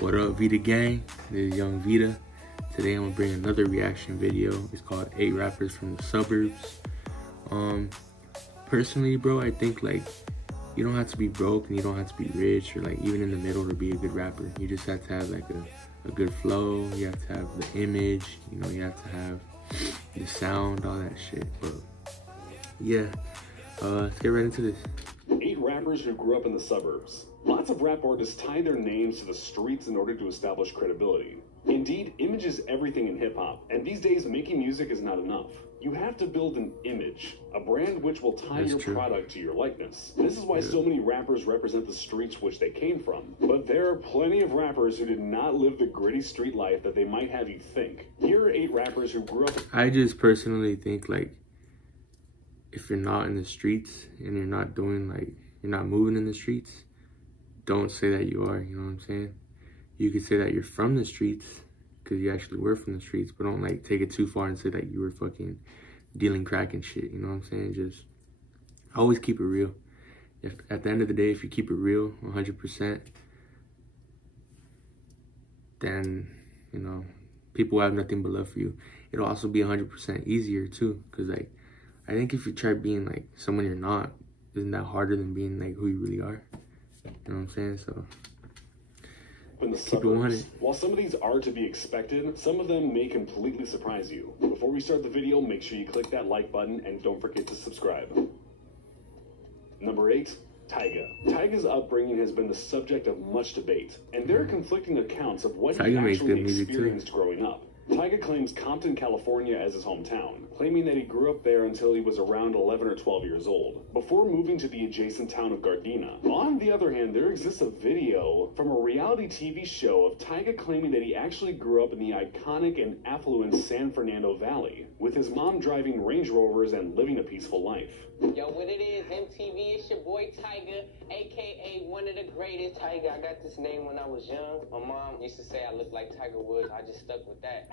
What up, Vita gang? This is Young Vita. Today I'm gonna bring another reaction video. It's called 8 Rappers from the Suburbs. Personally, bro, I think like you don't have to be broke and you don't have to be rich or like even in the middle to be a good rapper. You just have to have like a good flow. You have to have the image. You know, you have to have the sound, all that shit. But yeah, let's get right into this. 8 rappers who grew up in the suburbs. Lots of rap artists tie their names to the streets in order to establish credibility. Indeed, image is everything in hip-hop, and these days making music is not enough. You have to build an image, a brand which will tie your product to your likeness. This is why so many rappers represent the streets which they came from. But there are plenty of rappers who did not live the gritty street life that they might have you think. Here are 8 rappers who grew up... I just personally think like, if you're not in the streets and you're not doing like, you're not moving in the streets, don't say that you are, you know what I'm saying? You could say that you're from the streets because you actually were from the streets, but don't like take it too far and say that you were fucking dealing crack and shit, you know what I'm saying? Just always keep it real. If at the end of the day, if you keep it real 100%, then, you know, people will have nothing but love for you. It'll also be 100% easier too, because like, I think if you try being like someone you're not, isn't that harder than being like who you really are? You know what I'm saying? So in the suburbs. While some of these are to be expected, some of them may completely surprise you. Before we start the video, make sure you click that like button and don't forget to subscribe. Number 8, Tyga. Tyga's upbringing has been the subject of much debate, and there are conflicting accounts of what he actually experienced growing up. Tyga claims Compton, California as his hometown, claiming that he grew up there until he was around 11 or 12 years old, before moving to the adjacent town of Gardena. On the other hand, there exists a video from a reality TV show of Tyga claiming that he actually grew up in the iconic and affluent San Fernando Valley, with his mom driving Range Rovers and living a peaceful life. Yo, what it is, MTV, it's your boy Tyga, aka one of the greatest. Tyga, I got this name when I was young. My mom used to say I looked like Tiger Woods. I just stuck with that.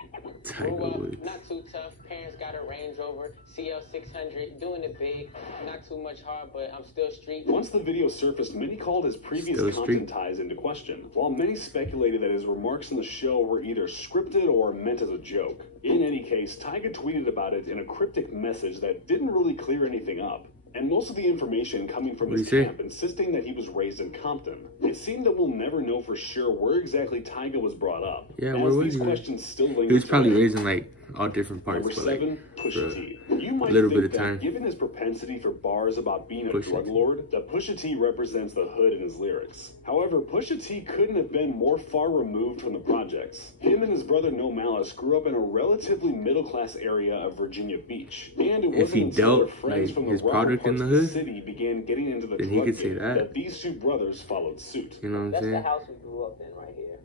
Grew up, not too tough. Parents got a Range Rover, CL600, doing it big. Not too much hard, but I'm still street. Once the video surfaced, many called his previous Compton ties into question, while many speculated that his remarks in the show were either scripted or meant as a joke. In any case, Tyga tweeted about it in a cryptic message that didn't really clear anything up, and most of the information coming from his camp insisting that he was raised in Compton. It seemed that we'll never know for sure where exactly Tyga was brought up. Yeah, where was these questions still linger. He was probably raised in like all different parts. Number 7, like, Pusha T. You might little think bit of that time. Given his propensity for bars about being a drug lord, that Pusha T represents the hood in his lyrics. However, Pusha T couldn't have been more far removed from the projects. Him and his brother No Malice grew up in a relatively middle-class area of Virginia Beach, and it wasn't until their friends from the rougher parts of the city began getting into the drug game that these 2 brothers followed suit. You know what I'm saying? That's the house we grew up in right here.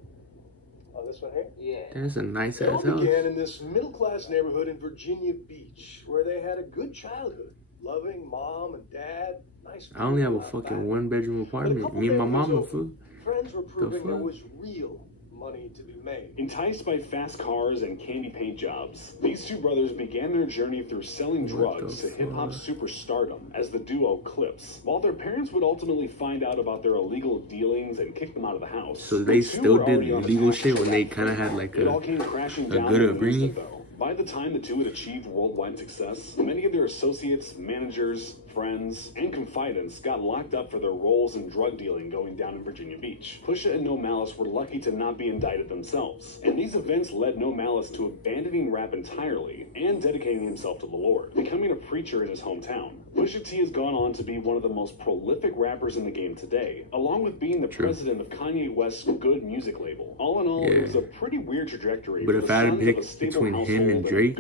Oh, this one here? Yeah. That's a nice It ass all house. began in this middle-class neighborhood in Virginia Beach, where they had a good childhood. Loving mom and dad, nice food. I only have a fucking 1-bedroom apartment. Me and my mama, food. Friends were proving there was real money to be made. Enticed by fast cars and candy paint jobs, these 2 brothers began their journey through selling drugs to hip-hop superstardom as the duo Clips. While their parents would ultimately find out about their illegal dealings and kick them out of the house. So they still did illegal shit when they kind of had like a good upbringing? By the time the 2 had achieved worldwide success, many of their associates, managers, friends, and confidants got locked up for their roles in drug dealing going down in Virginia Beach. Pusha and No Malice were lucky to not be indicted themselves, and these events led No Malice to abandoning rap entirely and dedicating himself to the Lord, becoming a preacher in his hometown. Pusha T has gone on to be one of the most prolific rappers in the game today, along with being the president of Kanye West's Good music label. All in all, it was a pretty weird trajectory. But if I had to pick between him and Drake,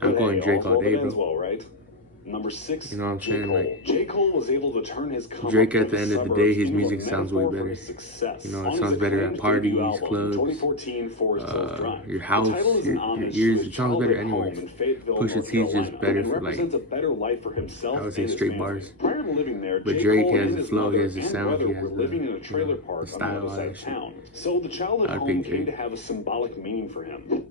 I'm going Drake all day, bro. Well, right? Number 6, you know what I'm saying? Like, J. Cole was able to turn his Drake at the end of the day, his music sounds way better. You know, it sounds better at parties, clubs, your house, your ears. It sounds better anywhere. Pusha T's just better for like, I would say straight bars. But Drake has the flow, he has the sound, he has the style, all that shit. So the childhood home came to have a symbolic meaning for him.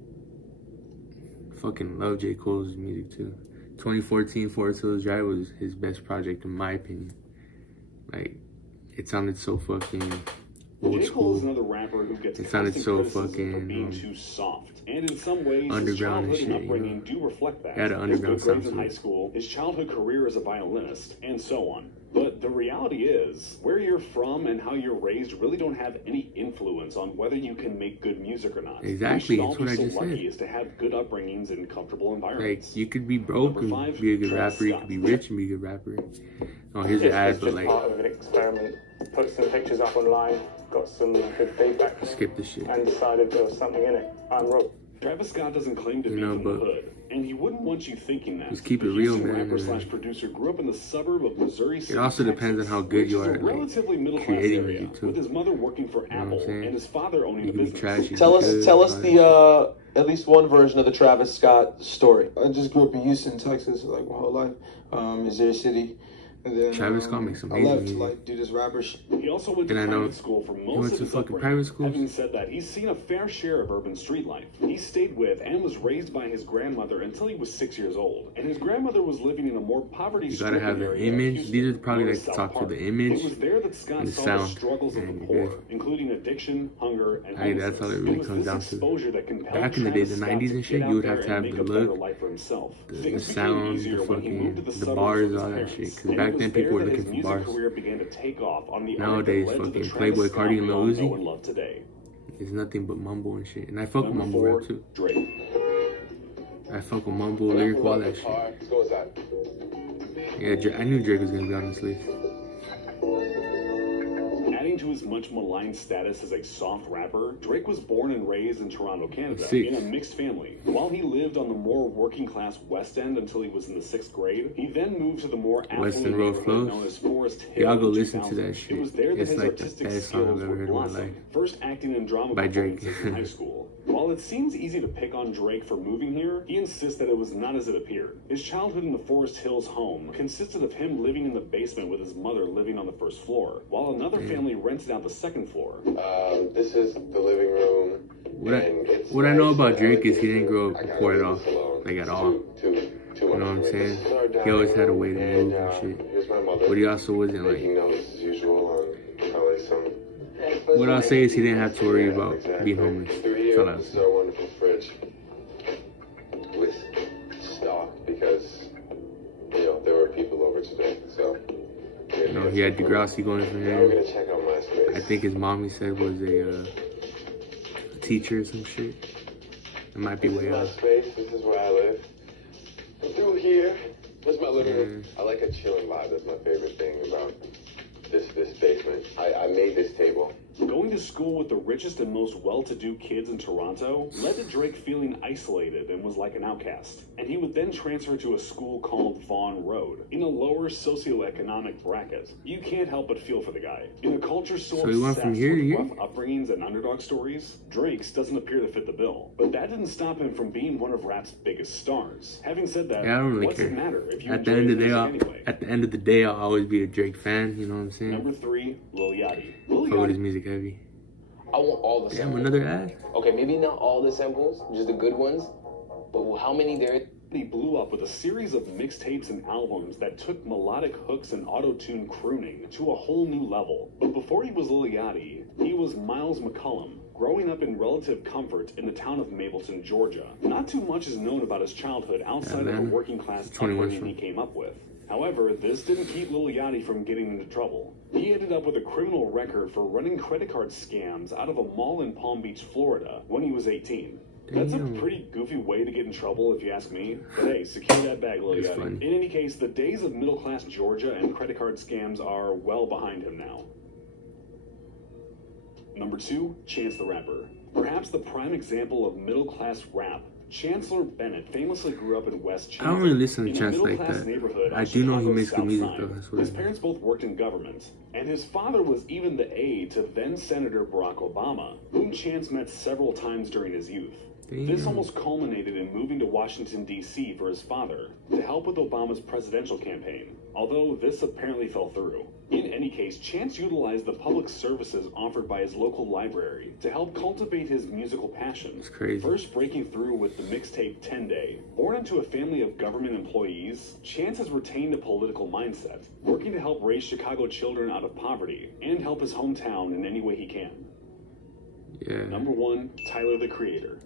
Fucking love J. Cole's music too. 2014 Forest Hills Drive was his best project in my opinion. Like, it sounded so fucking old J. Cole is school. another rapper who gets It sounded constant so criticism for fucking being too soft. And in some ways, his underground and childhood shit, and upbringing do reflect that. He had an underground his good grades sound in to high it. school, his childhood career as a violinist, and so on. But the reality is, where you're from and how you're raised really don't have any influence on whether you can make good music or not. Exactly, We that's should all what I be just so lucky said. as to have good upbringings in comfortable environments. Like, you could be broke Number and 5, be a good Travis rapper. You Scott. could be rich and be a good rapper. Oh, here's the ad, It's but just like, part of an experiment. Put some pictures up online, got some good feedback, skip this shit. and decided there was something in it. I'm wrote. Travis Scott doesn't claim to You be know, from the but hood, and he wouldn't want you thinking that. just keep it The real, Houston man, rapper and slash producer grew up in the suburb of Missouri City, It also depends on Texas, how good which you is are a at, like, relatively middle-class creating area, music, too. with his mother working for You know what I'm Apple saying? and his father owning You a can be business. trashy. Tell us all that the at least one version of the Travis Scott story. I just grew up in Houston, Texas, like my whole life. Missouri City. And then Travis Scott makes I amazing left to music. like do this rapper shit. He also went to And I know private school for he most went of to his fucking upbringing. private schools? Having said that, he's seen a fair share of urban street life. He stayed with and was raised by his grandmother until he was 6 years old. And his grandmother was living in a more You poverty-stricken gotta have the area of image. Houston, These are probably known like as the South top two: Park. the image It was there that Scott and the saw sound. the struggles of And the you're poor, good. including addiction, hunger, and Hey, that's all it homelessness. really was comes this down to. exposure that compelled Back in the day, Travis the Scott 90s to and shit, get you would out have there to have and the make a better look, life for himself. the Things became sound, easier the when he moved to fucking, the the suburbs bars, with his all that parents. shit. Because And it back was then, people there were that looking his for music bars. career began to take off on the arc Nowadays, that led to the fucking Travis Playboy Scott Cardi and we Lil all Uzi. know and love today. It's nothing but mumble and shit. And I fuck with Number mumble 4, rap too. Drake. I fuck with mumble, lyrical, all that shit. Let's go inside. Yeah, I knew Drake was gonna be on this list. Adding to his much maligned status as a soft rapper, Drake was born and raised in Toronto, Canada, in a mixed family. While he lived on the more working-class West End until he was in the 6th grade, he then moved to the more affluent Western Road neighborhood Flows. known as Forest Hill. Y'all go in listen to 2000. that shit. It was there that It's his like the artistic best song I've skills ever would heard in my blossom, life. first acting in drama By Drake. performances in high school. While it seems easy to pick on Drake for moving here, he insists that it was not as it appeared. His childhood in the Forest Hills home consisted of him living in the basement with his mother living on the first floor, while another family rented out the second floor. This is the living room. What I know about Drake is he didn't grow up poor at all, like at all. You You know what I'm saying? He always had a way to move and shit. Here's my mother. But he also wasn't Making like. notes as usual on probably some. What I'll say is he didn't have to worry about being homeless. Through That's here, all I'll this is say. our wonderful fridge with stock because there were people over today. So You know, he had Degrassi going for now we're him. gonna check out my space. I think his mom, he said, was a teacher or some shit. It might be This way is my off. space. This is where I live. And through here, that's my living room. Yeah. I like a chilling vibe. That's my favorite thing about this basement. I made this table. Going to school with the richest and most well-to-do kids in Toronto led to Drake feeling isolated and was like an outcast. And he would then transfer to a school called Vaughan Road, in a lower socioeconomic bracket. You can't help but feel for the guy. In a culture so So he went obsessed from here to with here? rough upbringings and underdog stories, Drake's doesn't appear to fit the bill. But that didn't stop him from being one of rap's biggest stars. Having said that, Yeah, I don't really what's care. it matter if you At the enjoy end his of the day, music anyway? at the end of the day, I'll always be a Drake fan. You know what I'm saying? Number 3, Lil Yachty. Lil Fuck with his Yachty music heavy. I want all the Damn, samples. another ad. Okay, maybe not all the samples, just the good ones. But how many there? He blew up with a series of mixtapes and albums that took melodic hooks and auto-tune crooning to a whole new level. But before he was Lil Yachty, he was Miles McCullum, growing up in relative comfort in the town of Mableton, Georgia. Not too much is known about his childhood outside of the man. working-class 21 upbringing he came up with. However, this didn't keep Lil Yachty from getting into trouble. He ended up with a criminal record for running credit card scams out of a mall in Palm Beach, Florida, when he was 18. That's a Damn. pretty goofy way to get in trouble, if you ask me. But hey, secure that bag, Lil It's Yachty. funny. In any case, the days of middle-class Georgia and credit card scams are well behind him now. Number 2, Chance the Rapper. Perhaps the prime example of middle-class rap, Chancellor Bennett famously grew up in West Chance. I don't really listen to in a Chance like middle-class that. neighborhood I on do know he Chicago's makes good South music, Side. though. That's what His I know. parents both worked in government, and his father was even the aide to then-Senator Barack Obama, whom Chance met several times during his youth. This Damn. almost culminated in moving to Washington, D.C. for his father to help with Obama's presidential campaign, although this apparently fell through. In any case, Chance utilized the public services offered by his local library to help cultivate his musical passion. It's crazy. First breaking through with the mixtape 10 Day. Born into a family of government employees, Chance has retained a political mindset, working to help raise Chicago children out of of poverty and help his hometown in any way he can. Yeah. Number 1, Tyler the Creator.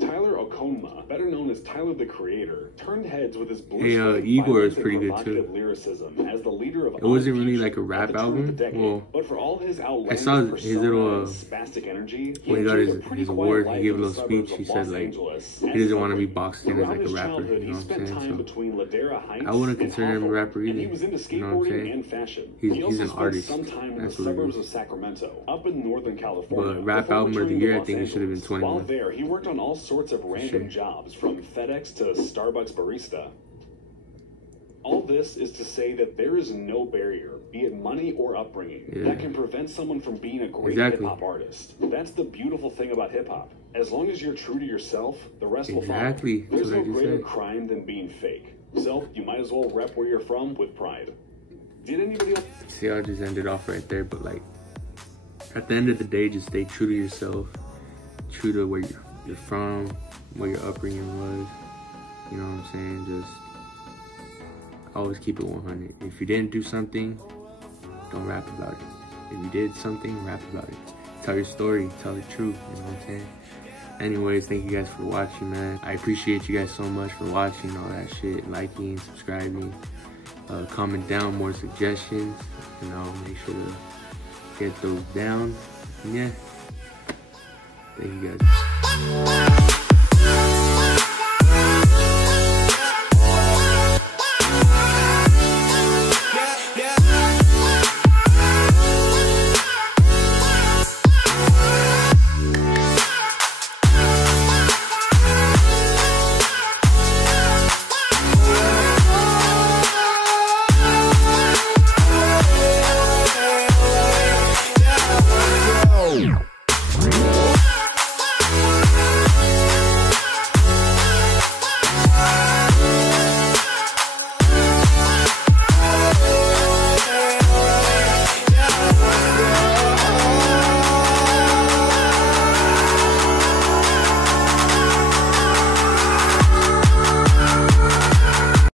Tyler Okonma, better known as Tyler the Creator, turned heads with his blue Igor is pretty good too. Lyricism as the leader of it wasn't really like a rap album. Well, but for all his I saw his little spastic energy, when he got his award, he gave a little speech. He said like he doesn't want to be boxed in as like a rapper. You know what I'm saying? So I wouldn't consider him a rapper either. You know what I'm saying? He's an artist. That's what it is. Sacramento, up in Northern California. But rap album of the year, I think it should have been 21. While there, he worked on all sorts of random jobs, from FedEx to Starbucks barista. All this is to say that there is no barrier, be it money or upbringing, that can prevent someone from being a great hip-hop artist. That's the beautiful thing about hip-hop. As long as you're true to yourself, the rest will follow. There's no greater crime than being fake. So you might as well rep where you're from with pride. Did anybody else? See, I just ended off right there, but like, at the end of the day, just stay true to yourself, true to where you're from, what your upbringing was. You know what I'm saying? Just always keep it 100. If you didn't do something, don't rap about it. If you did something, rap about it. Tell your story, tell the truth, you know what I'm saying? Anyways, thank you guys for watching, man. I appreciate you guys so much for watching all that shit, liking, subscribing, comment down more suggestions, you know, make sure to get those down. And yeah, thank you guys.